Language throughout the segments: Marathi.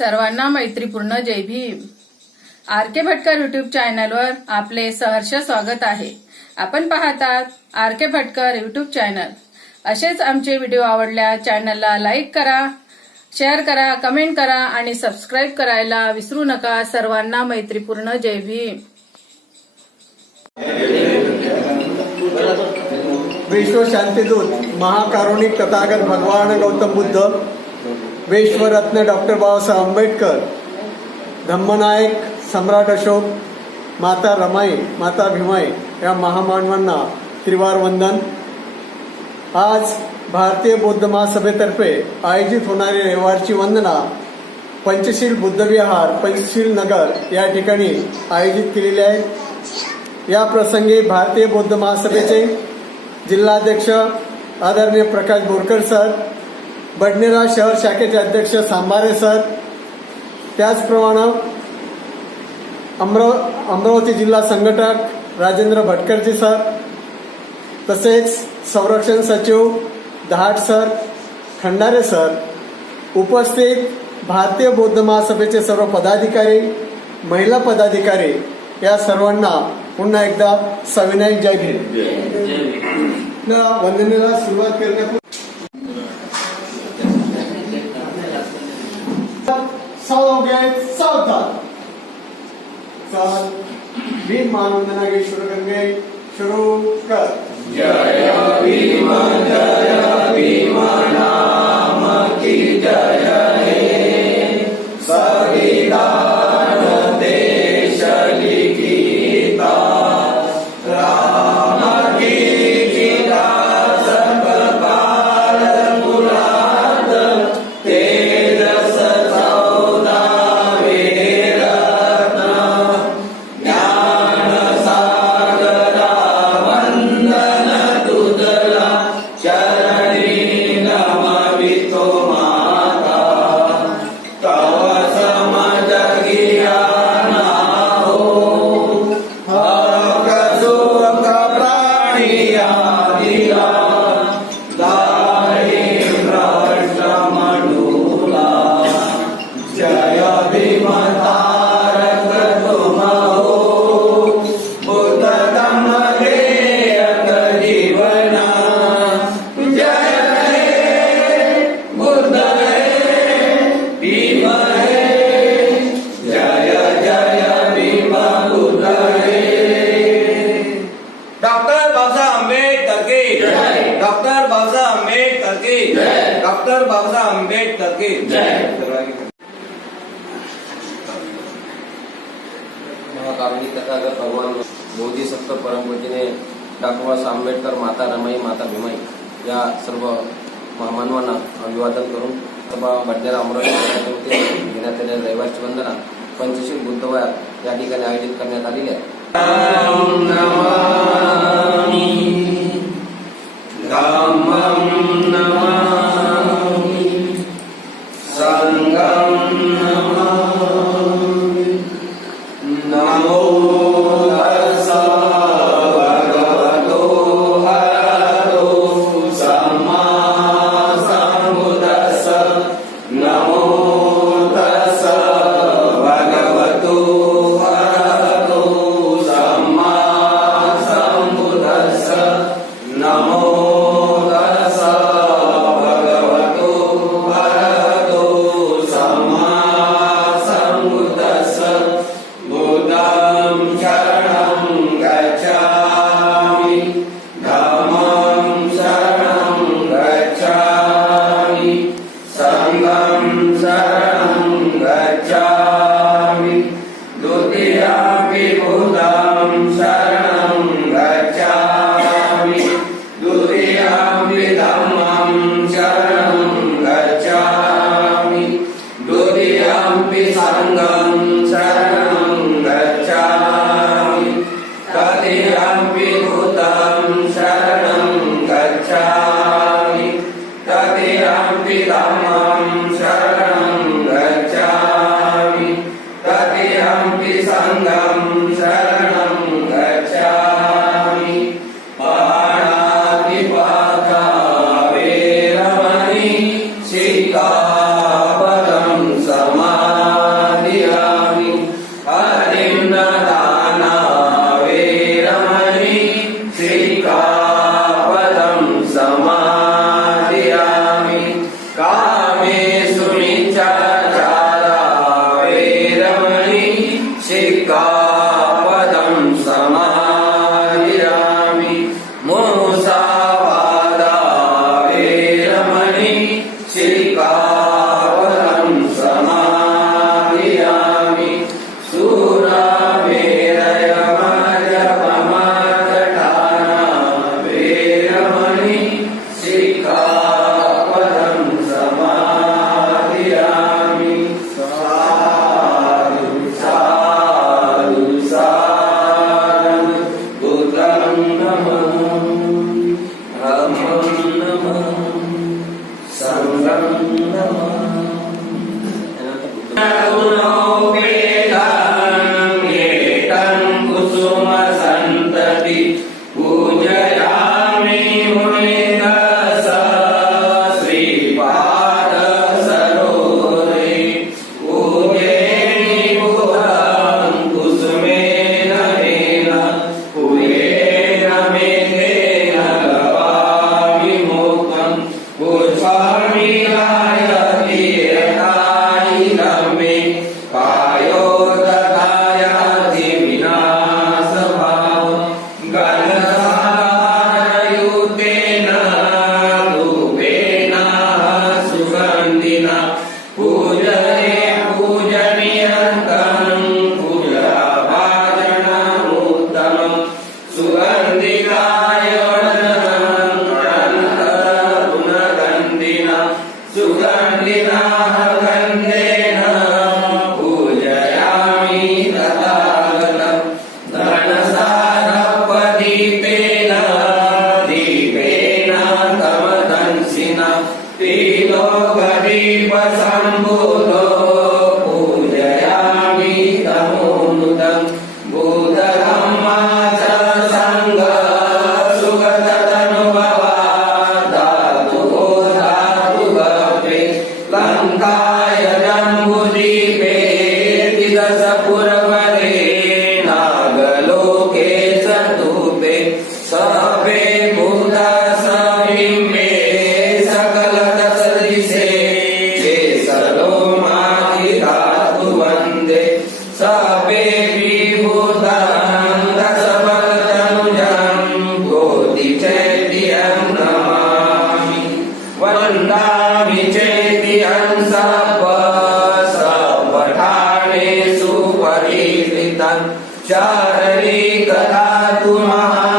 सर्वांना मैत्रीपूर्ण जय Bhim. R K Bhatkar YouTube चॅनलवर आपले सहर्ष स्वागत आहे. आपण पाहतात R K Bhatkar YouTube channel असेच आमचे व्हिडिओ आवडल्या चॅनलला लाईक करा शेअर करा कमेंट करा आणि सबस्क्राईब करायला विसरू नका. सर्वांना मैत्रीपूर्ण जय भीम. विश्व शांतीदूत महाकारुणिक तथागत भगवान गौतम बुद्ध विश्वरत्न डॉक्टर बाबासाहेब आंबेडकर धम्मनायक सम्राट अशोक माता रमाई माता भीमाई या महामानवांना त्रिवार वंदन. आज भारतीय बौद्ध महासभेतर्फे आयोजित होणारी रविवारची वंदना पंचशील बुद्धविहार पंचशील नगर या ठिकाणी आयोजित केलेली आहे. या प्रसंगी भारतीय बौद्ध महासभेचे जिल्हाध्यक्ष आदरणीय प्रकाश बोरकर सर बडनेरा शहर शाखेचे अध्यक्ष सांबारे सर. त्याचप्रमाणे अमराव अमरावती जिल्हा संघटक राजेंद्र भटकरजी सर. तसेच संरक्षण सचिव दहाट सर खंडारे सर. उपस्थित भारतीय बौद्ध महासभेचे सर्व पदाधिकारी महिला पदाधिकारी या सर्वांना पुन्हा एकदा सविनय जय भीम. वंदनेला सुरुवात करण्यापूर्वी सौभाग्य सावधान चाल भीम मानवंदना घे सुरू करणे शुरू कर. डॉक्टर महाकारुणिक तथागत भगवान सप्त परमपूजने डॉक्टर बाबासाहेब आंबेडकर माता रमाई माता भीमाई या सर्व महामानवांना अभिवादन करून सभा बडनेरा अमरावती घेण्यात आलेल्या रविवारची वंदना पंचशील बुद्धवार या ठिकाणी आयोजित करण्यात आलेली आहे. शरणं चारी कथा तुम्हा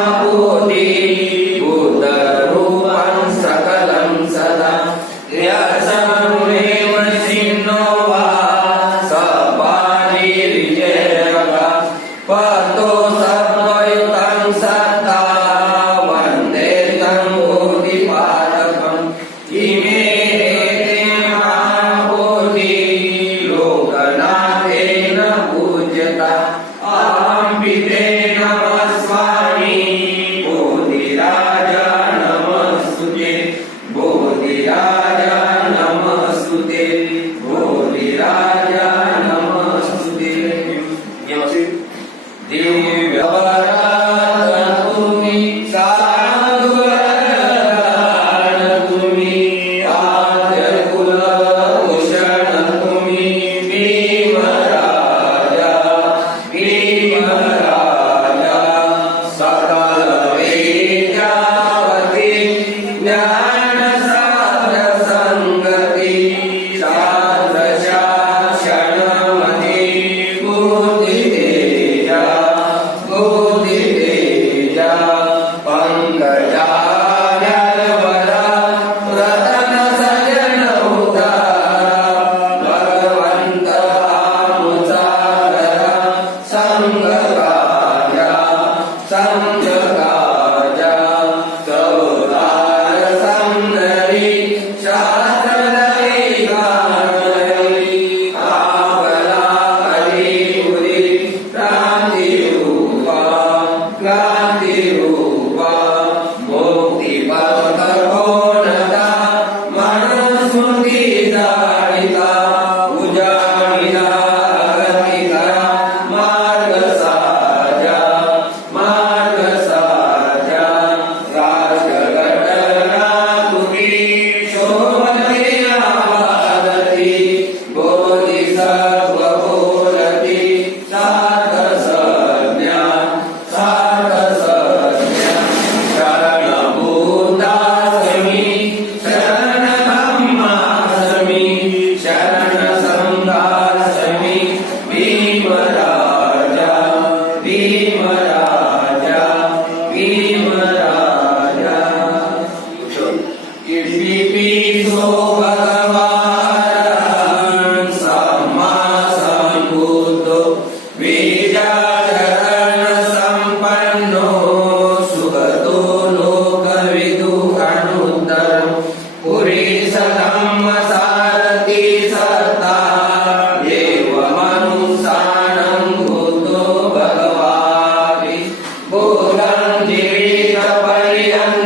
புகழ்ந்திழித பரியன்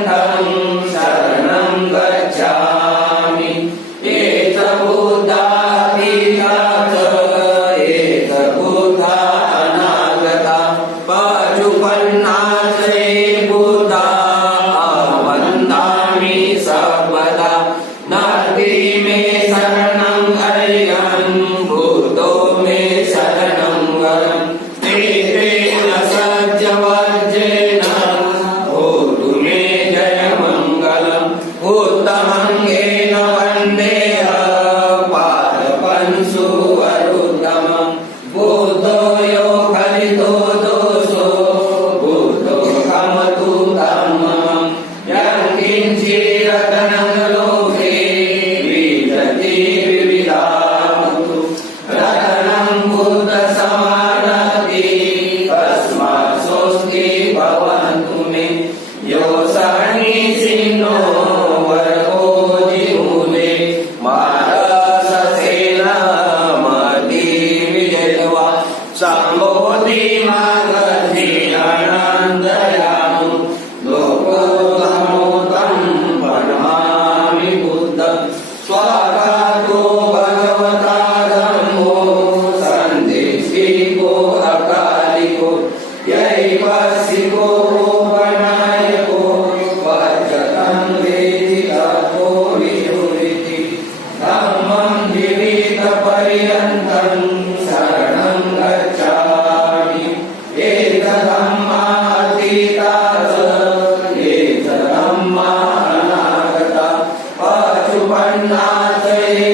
Amen.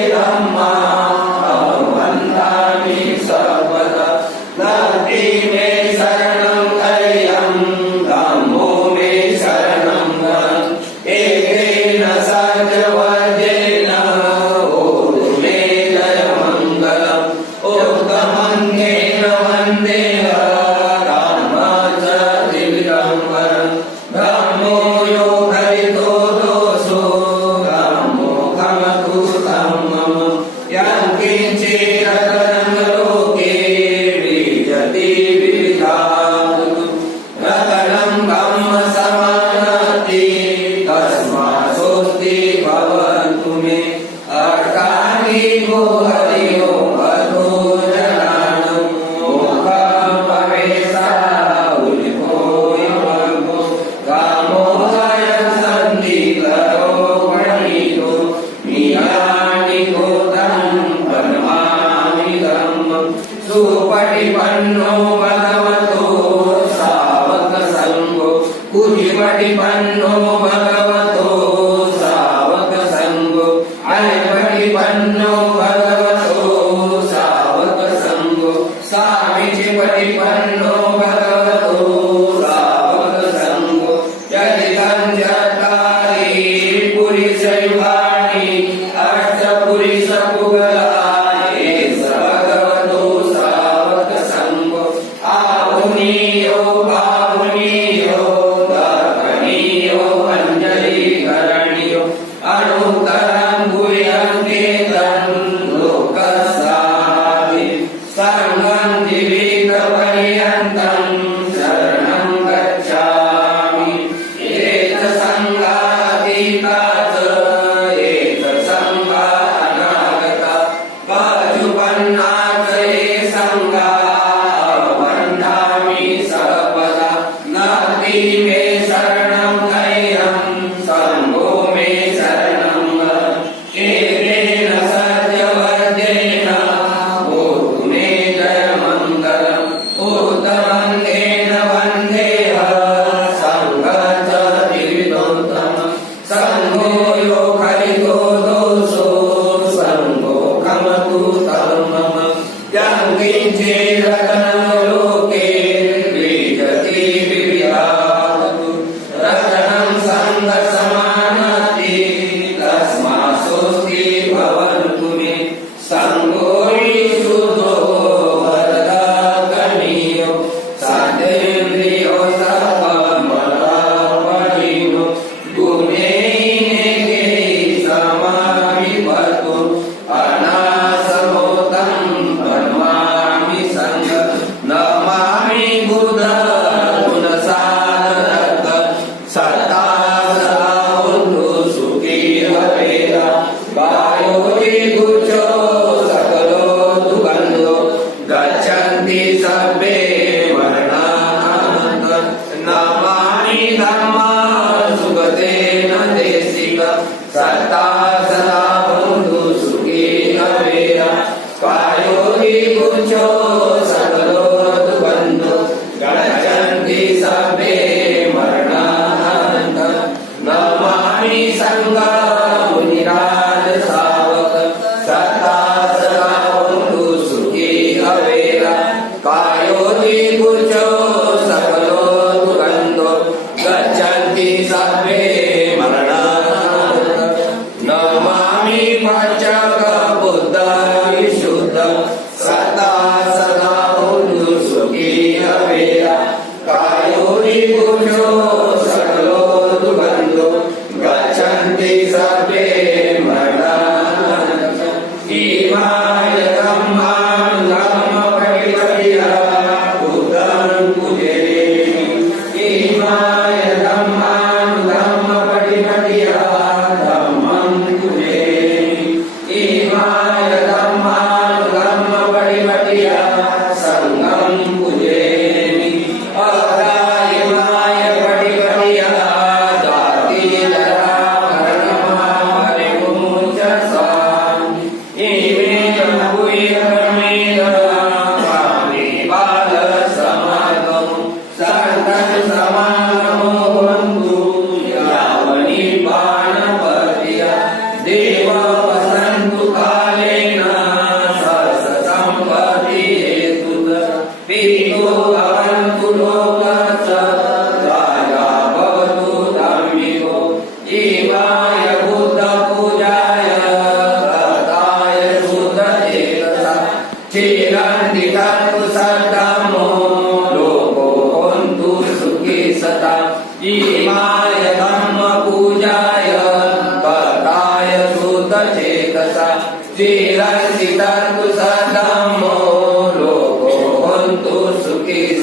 Maria. 아무리 삼가오니라. Yeah.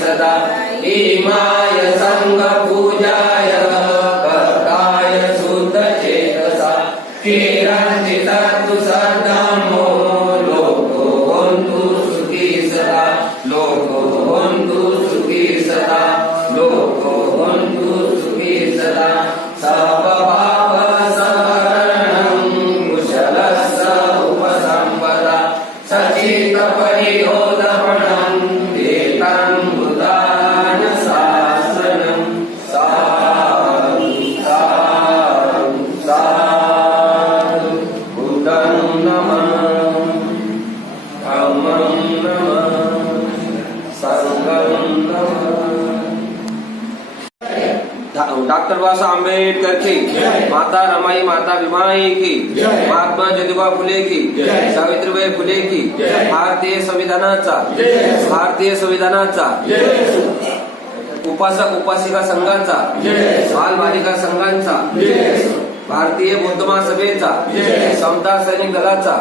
सदा. भीमाय सङ्गपू माता रमाई माता विमाई की। महात्मा ज्योतिबा फुले की। सावित्रीबाई फुले की। भारतीय संविधानाचा। भारतीय संविधानाचा। उपासक उपासिका संघाचा। बाल बालिका संघांचा। भारतीय बुद्धमा महासभेचा। समता सैनिक दलाचा।